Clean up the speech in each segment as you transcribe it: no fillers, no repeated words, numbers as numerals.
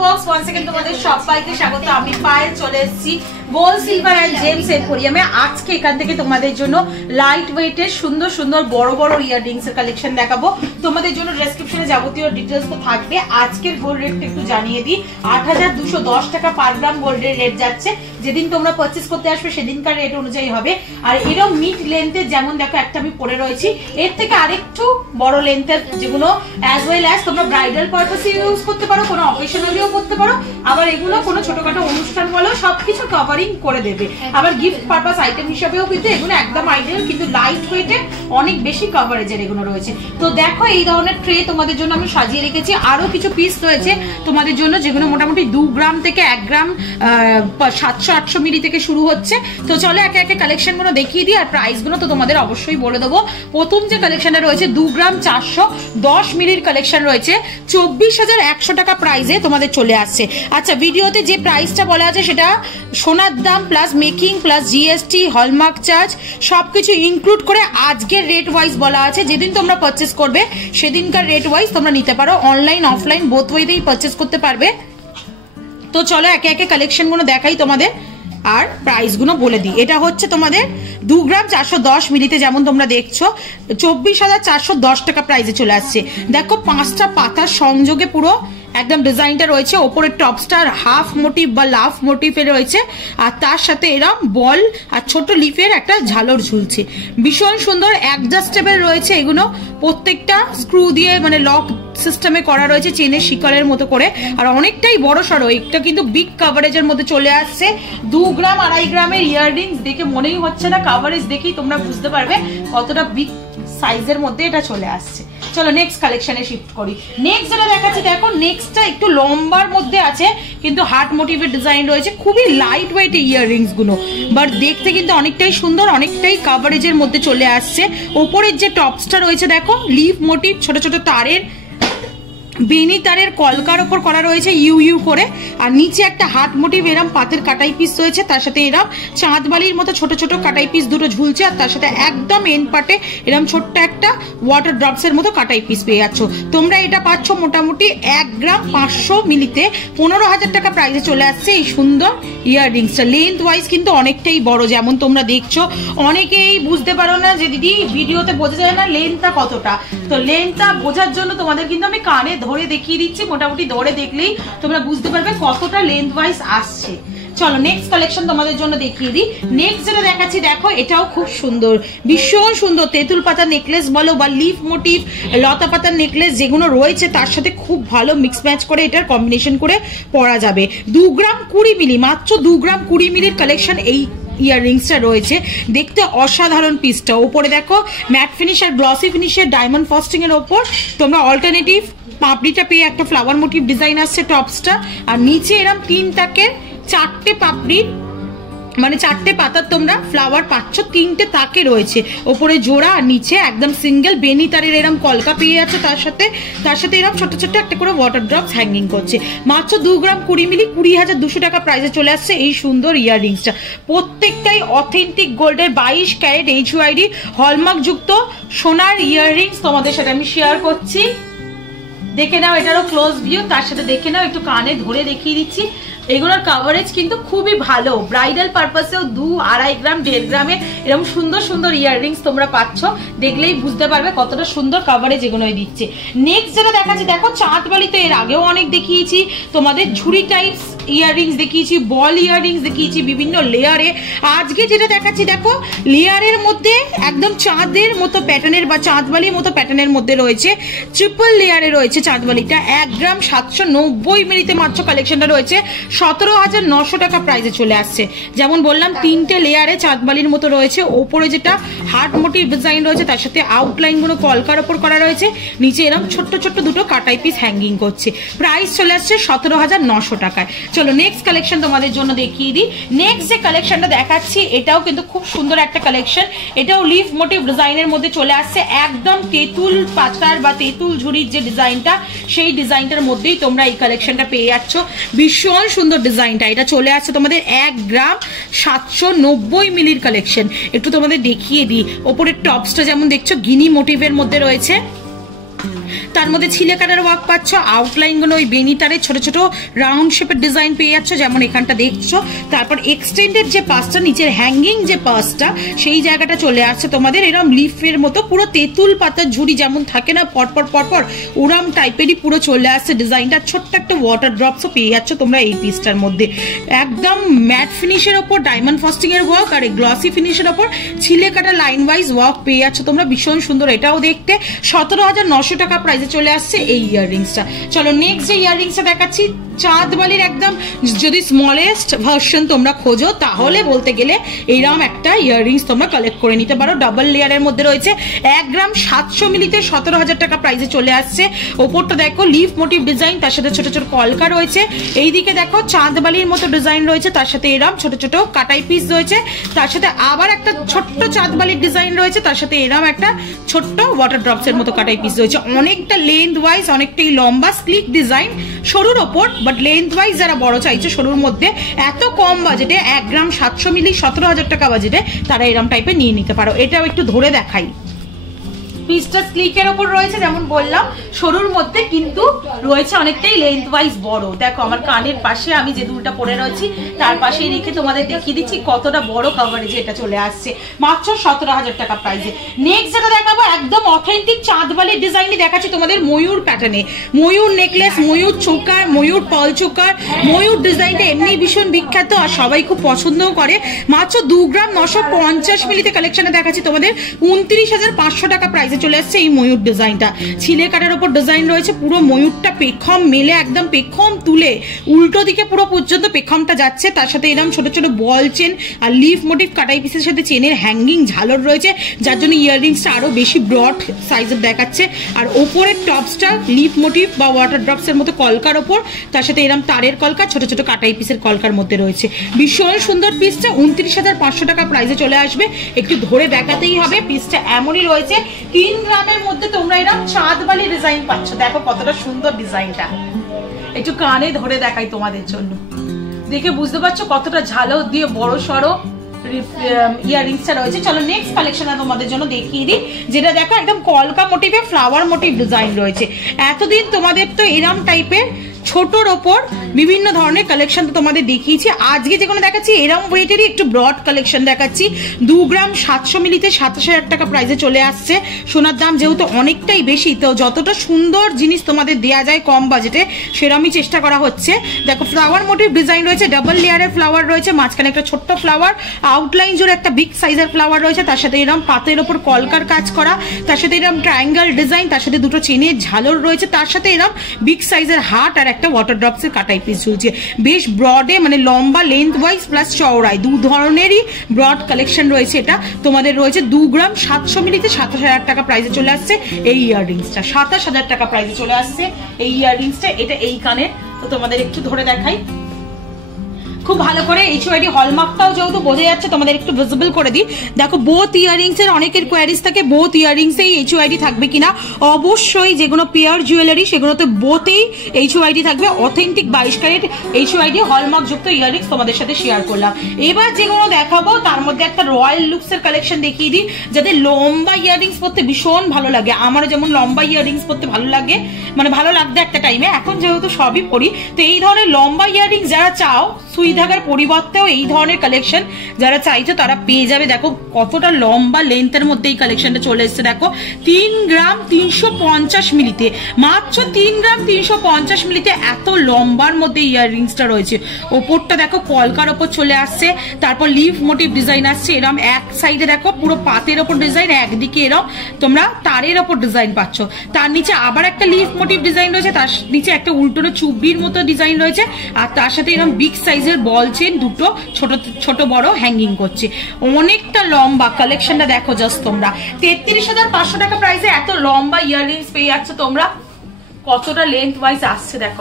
Box one second তোমাদের সবাইকে স্বাগত। আমি পায়েল চলে এসেছি গোল্ড সিলভার এন্ড জেমস এম্পোরিয়ামে। আজকে এখান থেকে তোমাদের জন্য লাইট ওয়েটের সুন্দর সুন্দর বড় বড় ইয়াররিংস এর কালেকশন দেখাবো। তোমাদের জন্য ডেসক্রিপশনে যাবতীয় ডিটেইলস তো থাকবে। আজকের গোল্ড রেটটা একটু জানিয়ে দিই, 8210 টাকা পার গ্রাম গোল্ডের রেট যাচ্ছে। যেদিন তোমরা পারচেজ করতে আসবে সেদিনকার রেট অনুযায়ী হবে। আর এরকম মিড লেন্থের, যেমন দেখো একটা আমি পরে রয়েছি, এর থেকে আরেকটু বড় লেন্থের যেগুলো অ্যাজ ওয়েল অ্যাজ তোমরা ব্রাইডাল পারপাসে ইউজ করতে পারো, কোনো অকেশনালিও করতে পারো, আবার এগুলো কোনো ছোটখাটো অনুষ্ঠান বলো সবকিছু কভারিং করে দেবে। আবার গিফট পারপাস আইটেম হিসেবেও কিন্তু এগুলো একদম আইডিয়াল, কিন্তু লাইট ওয়েটে অনেক বেশি কভারেজের এগুলো রয়েছে। তো দেখো এই ধরনের ট্রে তোমাদের জন্য আমি সাজিয়ে রেখেছি। আরো কিছু পিস রয়েছে তোমাদের জন্য যেগুলো মোটামুটি 2 গ্রাম থেকে 1 গ্রাম 700-800 মিলি থেকে শুরু হচ্ছে। তো চলো একে একে কালেকশন গুলো দেখিয়ে দিই, আর প্রাইস গুলো তো তোমাদের অবশ্যই বলে দেবো। প্রথম যে কালেকশনটা রয়েছে 2 গ্রাম 410 মিলির কালেকশন রয়েছে, 24,100 টাকা প্রাইসে তোমাদের চলে আসছে। আচ্ছা, ভিডিওতে যে প্রাইসটা বলা আছে সেটা সোনার দাম plus making plus GST hallmark charge সবকিছু ইনক্লুড করে আজকের রেট ওয়াইজ বলা আছে। যেদিন তোমরা পারচেস করবে সেদিনকার রেট ওয়াইজ তোমরা নিতে পারো, অনলাইন অফলাইন বোথ ওয়েতেই পারচেস করতে পারবে। তো চলো একে একে কালেকশন গুলো দেখাই তোমাদের আর প্রাইস গুলো বলে দিই। এটা হচ্ছে তোমাদের 2 গ্রাম 410 মিলিতে, যেমন তোমরা দেখছো 24,410 টাকা প্রাইসে চলে আসছে। দেখো 5টা পাতার সংযোগে পুরো একদম ডিজাইনটা রয়েছে। ওপরের টপস্টার হাফ মোটিভ বা লাভ মোটিভে রয়েছে, আর তার সাথে এরকম বল আর ছোট লিফের একটা ঝালর ঝুলছে। ভীষণ সুন্দর অ্যাডজাস্টেবল রয়েছে এগুলো, প্রত্যেকটা স্ক্রু দিয়ে মানে লক সিস্টেমে করা রয়েছে চেনের শিকলের মতো করে, আর অনেকটাই বড় সড়ো। এটা কিন্তু বিগ কাভারেজের মধ্যে চলে আসছে। 2 গ্রাম 2.5 গ্রামের ইয়াররিংস দেখে মনেই হচ্ছে না, কাভারেজ দেখেই তোমরা বুঝতে পারবে কতটা বিগ সাইজের মধ্যে এটা চলে আসছে। চলো নেক্সট কালেকশনে শিফট করি। নেক্সট যেটা দেখাচ্ছি, দেখো নেক্সটটা একটু লম্বার মধ্যে আছে, কিন্তু হার্ট মোটিভের ডিজাইন রয়েছে। খুবই লাইট ওয়েট ইয়াররিংস গুলো, বাট দেখতে কিন্তু অনেকটাই সুন্দর, অনেকটাই কাভারেজের মধ্যে চলে আসছে। ওপরের যে টপসটা রয়েছে দেখো লিভ মোটিভ, ছোট ছোট তারের বেনি তারের কলকার ওপর করা রয়েছে ইউ ইউ করে, আর নিচে একটা হার্ট মোটিভ এরম পাতের কাটাই পিস রয়েছে, তার সাথে এরম চাঁদবালির মতো ছোট ছোট কাটাই পিস দুটো ঝুলছে, আর তার সাথে একদম এন্ড পার্টে এরম ছোট্ট একটা ওয়াটার ড্রপস এর মতো কাটাই পিস পেয়ে যাচ্ছ। তোমরা এটা পাচ্ছ মোটামুটি 1 গ্রাম 500 মিলিতে 15,000 টাকা প্রাইসে চলে আসছে এই সুন্দর ইয়াররিংসটা। লেন্থ ওয়াইজ কিন্তু অনেকটাই বড়, যেমন তোমরা দেখছো। অনেকেই বুঝতে পারো না যে দিদি ভিডিওতে বোঝা যায় না লেন্থটা কতটা, তো লেন্থটা বোঝার জন্য তোমাদের কিন্তু আমি কানে ধরে দেখিয়ে দিচ্ছি। মোটামুটি ধরে দেখলেই তোমরা বুঝতে পারবে কতটা লেন্থ ওয়াইজ আসছে। চলো নেক্সট কালেকশন তোমাদের জন্য দেখিয়ে দিই। নেক্সট যেটা দেখাচ্ছি দেখো এটাও খুব সুন্দর, ভীষণ সুন্দর। তেঁতুল পাতা নেকলেস বলো বা লিফ মোটিভ লতা পাতার নেকলেস যেগুলো রয়েছে তার সাথে খুব ভালো মিক্স ম্যাচ করে এটার কম্বিনেশন করে পরা যাবে। 2 গ্রাম 20 মিলি, মাত্র 2 গ্রাম 20 মিলির কালেকশন এই ইয়াররিংসটা রয়েছে। দেখতে অসাধারণ পিসটা। ওপরে দেখো ম্যাট ফিনিশ আর গ্লসি ফিনিশের ডায়মন্ড ফস্টিং এর ওপর তোমরা অল্টারনেটিভ পাপড়িটা পেয়ে একটা ফ্লাওয়ার মোটিভ ডিজাইন আসছে টপসটা, আর নিচে এরকম 3 তাকের 4টে পাপড়ির মানে 4টে পাতার তোমরা ফ্লাওয়ার পাচ্ছ, 3টে তাকে রয়েছে। ওপরে জোড়া আর নিচে একদম সিঙ্গেল বেনি তারের এরম কলকা পেয়ে যাচ্ছে, তার সাথে এরম ছোট ছোট একটা করে ওয়াটার ড্রপস হ্যাঙ্গিং করছে। মাত্র 2 গ্রাম 20 মিলি 20,200 টাকা প্রাইসে চলে আসছে এই সুন্দর ইয়াররিংসটা। প্রত্যেকটাই অথেন্টিক গোল্ডের 22 ক্যারেট HUID হলমার্ক যুক্ত সোনার ইয়াররিংস তোমাদের সাথে আমি শেয়ার করছি। দেখে নাও এটারও ক্লোজ ভিউ, তার সাথে দেখে নাও একটু কানে ধরে দেখিয়ে দিচ্ছি। এগুলোর কাভারেজ কিন্তু খুবই ভালো, ব্রাইডাল পারপাসেও 2-2.5 গ্রাম 1.5 গ্রামে এরকম সুন্দর সুন্দর ইয়াররিংস তোমরা পাচ্ছ। দেখলেই বুঝতে পারবে কতটা সুন্দর কাভারেজ এগুলোই দিচ্ছে। নেক্সট যেটা দেখাচ্ছি দেখো চাঁদবালি, তো এর আগেও অনেক দেখিয়েছি তোমাদের, ঝুড়ি টাইপস ইয়াররিংস দেখিয়েছি, বল ইয়াররিংস দেখিয়েছি বিভিন্ন লেয়ারে। আজকে যেটা দেখাচ্ছি দেখো লেয়ারের মধ্যে একদম চাঁদের মতো প্যাটার্নের বা চাঁদবালির মতো প্যাটার্নের মধ্যে রয়েছে, ট্রিপল লেয়ারে রয়েছে চাঁদবালিটা। 1 গ্রাম 790 মিলিতে মাত্র কালেকশনটা রয়েছে, 17,900 টাকা প্রাইসে চলে আসছে। যেমন বললাম 3টে লেয়ারে চাঁদবালির মতো রয়েছে। ওপরে যেটা হার্ট মোটিভ ডিজাইন রয়েছে তার সাথে আউটলাইন গুলো কলকার ওপর করা রয়েছে, নিচে এরকম ছোট্ট ছোট্ট দুটো কাটাই পিস হ্যাঙ্গিং করছে। প্রাইস চলে আসছে 17,900 টাকায়। চলো নেক্সট কালেকশন তোমাদের জন্য দেখিয়ে দিই। নেক্সট যে কালেকশনটা দেখাচ্ছি এটাও কিন্তু খুব সুন্দর একটা কালেকশন। এটাও লিফ মোটিভ ডিজাইনের মধ্যে চলে আসছে, একদম তেঁতুল পাতার বা তেঁতুল ঝুড়ির যে ডিজাইনটা সেই ডিজাইনটার মধ্যেই তোমরা এই কালেকশনটা পেয়ে যাচ্ছ। ভীষণ সুন্দর ডিজাইনটা। এটা চলে আসছে তোমাদের 1 গ্রাম 790 মিলির কালেকশন। একটু তোমাদের দেখিয়ে দিই। ওপরের টপসটা যেমন দেখছো গিনি মোটিভের মধ্যে রয়েছে, তার মধ্যে ছিলে কাটার ওয়ার্ক পাচ্ছ, আউটলাইন গুলো ওই বেনিটারে ছোট ছোট রাউন্ড শেপের ডিজাইন পেয়ে যাচ্ছ, যেমন এখানটা দেখছো। তারপর এক্সটেন্ডেড যে পাসটা, নিচের হ্যাঙ্গিং যে পাসটা, সেই জায়গাটা চলে আসছে তোমাদের এরকম লিফের মতো, পুরো তেঁতুল পাতার ঝুড়ি যেমন থাকে না পরপর পরপর, ওরাম টাইপেরই পুরো চলে আসছে ডিজাইনটা। ছোট্ট একটা ওয়াটার ড্রপসও পেয়ে যাচ্ছ তোমরা এই পিসটার মধ্যে। একদম ম্যাট ফিনিশের ওপর ডায়মন্ড ফস্টিং এর ওয়ার্ক আর গ্লসি ফিনিশের ওপর ছিলে কাটা লাইন ওয়াইজ ওয়ার্ক পেয়ে যাচ্ছ তোমরা, ভীষণ সুন্দর। এটাও দেখতে 17,900 টাকা প্রাইসে চলে আসছে এই ইয়াররিংসটা। চলো নেক্সট যে ইয়াররিংসটা দেখাচ্ছি, চাঁদবালির একদম যদি স্মলেস্ট ভার্সন তোমরা খোঁজো তাহলে বলতে গেলে এইরকম একটা ইয়াররিংস তোমরা কালেক্ট করে নিতে পারো। ডাবল লেয়ারের মধ্যে রয়েছে, 1 গ্রাম 700 মিলিতে 17,000 টাকা প্রাইসে চলে আসছে। ওপরটা দেখো লিফ মোটিভ ডিজাইন, তার সাথে ছোট ছোট কলকা রয়েছে। এইদিকে দেখো চাঁদবালির মতো ডিজাইন রয়েছে, তার সাথে এরম ছোট ছোট কাটাই পিস রয়েছে, তার সাথে আবার একটা ছোট্ট চাঁদবালির ডিজাইন রয়েছে, তার সাথে এরম একটা ছোট্ট ওয়াটার ড্রপস এর মতো কাটাই পিস রয়েছে। অনেকটা লেন্থ ওয়াইজ অনেকটাই লম্বা স্লিক ডিজাইন, সরুর ওপর বাট লেন্থ ওয়াইজ যারা বড় চাইছে সরুর মধ্যে, এত কম বাজেটে 1 গ্রাম 700 মিলি 17,000 টাকা বাজেটে তারা এরম টাইপের নিয়ে নিতে পারো। এটাও একটু ধরে দেখাই। পিসটা স্লিকের ওপর রয়েছে যেমন বললাম, সরুর মধ্যে কিন্তু রয়েছে অনেকটাই লেন্থ ওয়াইজ বড়। দেখো আমার কানের পাশে আমি যে দুলটা পরে রয়েছি তার পাশেই রেখে তোমাদের দেখিয়ে দিচ্ছি কতটা বড় কভারেজ এটা চলে আসছে মাত্র 17,000 টাকা প্রাইসে। নেক্সট যেটা দেখাবো একদম অথেন্টিক চাঁদবালির ডিজাইনই দেখাচ্ছি তোমাদের, ময়ূর প্যাটার্নে, ময়ূর নেকলেস, ময়ূর চোকার, ময়ূর পল চোকার। ময়ূর ডিজাইনটা এমনি ভীষণ বিখ্যাত আর সবাই খুব পছন্দও করে। মাত্র 2 গ্রাম 950 মিলিতে কালেকশনে দেখাচ্ছি তোমাদের 29,500 টাকা প্রাইসে চলে আসছে এই ময়ূর ডিজাইনটা। ছিলে কাটার উপর ডিজাইন রয়েছে, পুরো ময়ূরটা পেখম মেলে একদম পেখম তুলে উল্টো দিকে পুরো পর্যন্ত পেখমটা যাচ্ছে, তার সাথে এরকম ছোট ছোট বল চেন আর লিফ মোটিভ কাটাই পিসের সাথে চেনের হ্যাঙ্গিং ঝালর রয়েছে, যার জন্য ইয়াররিংসটা আরো বেশি ব্রড সাইজের দেখাচ্ছে। আর ওপরের টপসটা লিফ মোটিভ বা ওয়াটার ড্রপস এর মতো কলকার ওপর, তার সাথে এরকম তারের কলকা, ছোট ছোট কাটাই পিসের কলকার মধ্যে রয়েছে। ভীষণ সুন্দর পিসটা 29,500 টাকা প্রাইসে চলে আসবে। একটু ধরে দেখাতেই হবে, পিসটা এমনই রয়েছে। 3 গ্রামের মধ্যে তোমরা এরকম চাঁদবালি ডিজাইন পাচ্ছ। দেখো কতটা সুন্দর ডিজাইনটা, একটু কানে ধরে দেখাই তোমাদের জন্য, দেখে বুঝতে পারছো কতটা ঝালক দিয়ে বড় সড়ো ইয়াররিংসটা রয়েছে। চলো নেক্সট কালেকশন তোমাদের জন্য দেখিয়ে দিই, যেটা দেখো একদম কলকা মোটিভে ফ্লাওয়ার মোটিভ ডিজাইন রয়েছে। এতদিন তোমাদের তো এরম টাইপের ছোটর ওপর বিভিন্ন ধরনের কালেকশন তো তোমাদের দেখিয়েছি, আজকে যেগুলো দেখাচ্ছি এরম ওয়েটেরই একটু ব্রড কালেকশন দেখাচ্ছি। 2 গ্রাম 700 মিলিতে 27,000 টাকা প্রাইসে চলে আসছে। সোনার দাম যেহেতু অনেকটাই বেশি, তো যতটা সুন্দর জিনিস তোমাদের দেয়া যায় কম বাজেটে সেরকমই চেষ্টা করা হচ্ছে। দেখো ফ্লাওয়ার মোটিভ ডিজাইন রয়েছে, ডাবল লেয়ারের ফ্লাওয়ার রয়েছে, মাঝখানে একটা ছোট্ট ফ্লাওয়ার, আউটলাইন জুড়ে একটা বিগ সাইজের ফ্লাওয়ার রয়েছে, তার সাথে এরকম পাতের ওপর কলকার কাজ করা, তার সাথে এরকম ট্রায়াঙ্গেল ডিজাইন, তার সাথে দুটো চেনের ঝালর রয়েছে, তার সাথে এরকম বিগ সাইজের হার্ট আর একটা ওয়াটার ড্রপস এর কাটাই পিস ঝুলছে। বেশ ব্রডে মানে লম্বা লেন্থ ওয়াইজ প্লাস চওড়ায় দু ধরনেরই ব্রড কালেকশন রয়েছে। এটা তোমাদের রয়েছে 2 গ্রাম 700 মিলিতে 27,000 টাকা প্রাইসে চলে আসছে এই ইয়াররিংসটা। 27,000 টাকা প্রাইসে চলে আসছে এই ইয়াররিংসটা। এটা এই কানে তো তোমাদের একটু ধরে দেখাই খুব ভালো করে। এইচওআইডি হলমার্কটাও যেহেতু বোঝা যাচ্ছে তোমাদের একটু ভিজিবল করে দিই। দেখো বোথ ইয়াররিংস এর অনেকের কোয়ারিজ থাকে বোথ ইয়াররিংস এই এইচওআইডি থাকবে কিনা। অবশ্যই যেগুলো পেয়ার জুয়েলারি সেগুলোতে বোথেই এইচওআইডি থাকবে। অথেন্টিক 22 ক্যারেট এইচওআইডি হলমার্ক যুক্ত ইয়াররিংস তোমাদের সাথে শেয়ার করলাম। এবার যেগুলো দেখাবো তার মধ্যে একটা রয়্যাল লুকস এর কালেকশন দেখিয়ে দিই, যাদের লম্বা ইয়াররিংস পরতে ভীষণ ভালো লাগে। আমারও যেমন লম্বা ইয়াররিংস পরতে ভালো লাগে, মানে ভালো লাগতো একটা টাইমে, এখন যেহেতু সবই পরি। তো এই ধরনের লম্বা ইয়াররিংস যারা চাও সুই ধাগার পরিবর্তেও এই ধরনের কালেকশন যারা চাইছো তারা পেয়ে যাবে। দেখো কতটা লম্বা লেন্থের মধ্যে এই কালেকশনটা চলে এসছে। দেখো 3 গ্রাম 350 মিলিতে, মাত্র 3 গ্রাম 350 মিলিতে এত লম্বার মধ্যে ইয়াররিংসটা রয়েছে। ওপরটা দেখো কলকার ওপর চলে আসছে, তারপর লিফ মোটিভ ডিজাইন আসছে। এরম এক সাইডে দেখো পুরো পাতের ওপর ডিজাইন, একদিকে এরম তোমরা তারের ওপর ডিজাইন পাচ্ছ, তার নিচে আবার একটা লিফ মোটিভ ডিজাইন রয়েছে, তার নিচে একটা উল্টোনো চুবড়ির মতো ডিজাইন রয়েছে, আর তার সাথে এরম বিগ সাইজের বল চেন দুটো ছোট ছোট বড় হ্যাঙ্গিং করছে। অনেকটা লম্বা কালেকশনটা দেখো জাস্ট তোমরা। 33,500 টাকা প্রাইসে এত লম্বা ইয়াররিংস পেয়ে যাচ্ছ তোমরা। কতটা লেন্থ ওয়াইজ আসছে দেখো,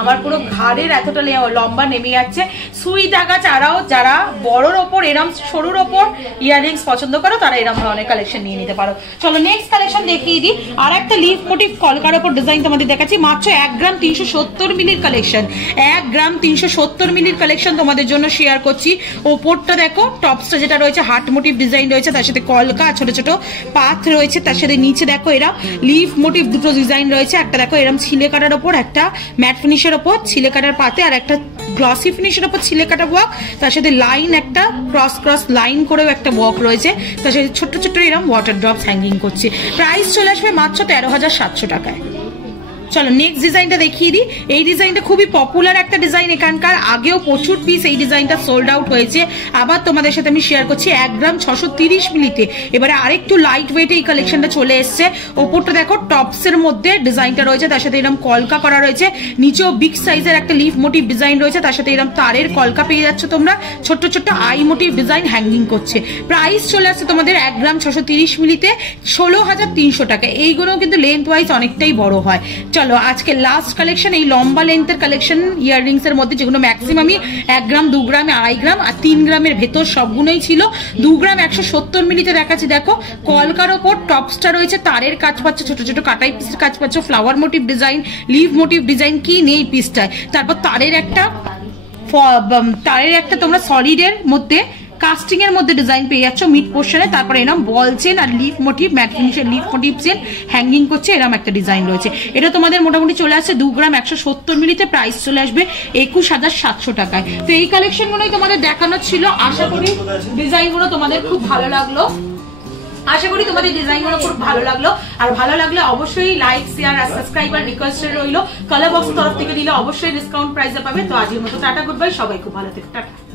আমার পুরো ঘাড়ের এতটা লম্বা নেমে যাচ্ছে। সুই ধাগা ছাড়াও যারা বড়র ওপর এরম সরুর ওপর ইয়াররিংস পছন্দ করো তারা এরম ধরনের কালেকশন নিয়ে নিতে পারো। চলো নেক্সট কালেকশন দেখিয়ে দিই। আর একটা লিফ মোটিভ কলকার ওপর ডিজাইন তোমাদের দেখাচ্ছি, মাত্র 1 গ্রাম 370 মিলির কালেকশন, 1 গ্রাম 370 মিলির কালেকশন তোমাদের জন্য শেয়ার করছি। ওপরটা দেখো, টপসটা যেটা রয়েছে হার্ট মোটিভ ডিজাইন রয়েছে, তার সাথে কলকা ছোট ছোট পাথ রয়েছে, তার সাথে নিচে দেখো এরা লিফ মোটিভ দুটো ডিজাইন রয়েছে, একটা দেখো এরম ছিলে কাটার ওপর, একটা ম্যাট ফিনিশের ওপর ছিলে কাটার পাতে, আর একটা গ্লসি ফিনিশের ওপর ছিলে কাটা ওয়ার্ক, তার সাথে লাইন একটা ক্রস লাইন করেও একটা ওয়ার্ক রয়েছে, তার সাথে ছোট্ট ছোট্ট এরকম ওয়াটার ড্রপস হ্যাঙ্গিং করছে। প্রাইস চলে আসবে মাত্র 13,700 টাকায়। চলো নেক্সট ডিজাইনটা দেখিয়ে দিই। এই ডিজাইনটা খুবই পপুলার একটা ডিজাইন, এখানকার আগেও প্রচুর পিস এই ডিজাইনটা সোল্ড আউট হয়েছে। আবার তোমাদের সাথে আমি শেয়ার করছি 1 গ্রাম 630 মিলিতে এবারে আরেকটু লাইট ওয়েটে এই কালেকশনটা চলে এসছে। ওপরটা দেখো টপসের মধ্যে ডিজাইনটা রয়েছে, তার সাথে এরকম কলকা করা রয়েছে, নিচেও বিগ সাইজের একটা লিফ মোটিভ ডিজাইন রয়েছে, তার সাথে এরকম তারের কলকা পেয়ে যাচ্ছে তোমরা, ছোট্ট ছোট্ট আই মোটিভ ডিজাইন হ্যাঙ্গিং করছে। প্রাইস চলে আসছে তোমাদের 1 গ্রাম 630 মিলিতে 16,300 টাকা। এইগুলো কিন্তু লেন্থ ওয়াইজ অনেকটাই বড় হয়। চলো আজকে লাস্ট কালেকশন, এই লম্বা লেন্থের কালেকশন ইয়াররিংস এর মধ্যে, যেগুলো ম্যাক্সিমামই 1 গ্রাম 2 গ্রাম 2.5 গ্রাম আর 3 গ্রামের ভেতর সবগুলোই ছিল। 2 গ্রাম 170 মিলিতে দেখাচ্ছি। দেখো কলকার ওপর টপসটা রয়েছে, তারের কাজ পাচ্ছে, ছোট ছোট কাটাই পিসের কাজ পাচ্ছে, flower motif design, leaf motif design কি নেই পিসটায়। তারপর তারের একটা তোমরা সলিডের মধ্যে কাস্টিং এর মধ্যে ডিজাইন পেয়ে যাচ্ছ মিড পোর্শনে, তারপরে এরকম বল চেন আর লিফ মোটিভ ম্যাট ফিনিশের লিফ মোটিভ চেন হ্যাঙ্গিং করছে, এরকম একটা ডিজাইন রয়েছে। এটা তোমাদের মোটামুটি চলে আসছে 2 গ্রাম 170 মিলিতে, প্রাইস চলে আসবে 21,700 টাকায়। তো এই কালেকশনগুলোই তোমাদের দেখানো ছিল। আশা করি ডিজাইনগুলো তোমাদের খুব ভালো লাগলো, আশা করি তোমাদের ডিজাইনগুলো খুব ভালো লাগলো। আর ভালো লাগলে অবশ্যই লাইক শেয়ার আর সাবস্ক্রাইবার রিকোয়েস্ট রইলো। কালার বক্স তরফ থেকে নিলে অবশ্যই ডিসকাউন্ট প্রাইসে পাবে। তো আজকের মতো টাটা, গুড বাই, সবাই খুব ভালো থেকে টাটা।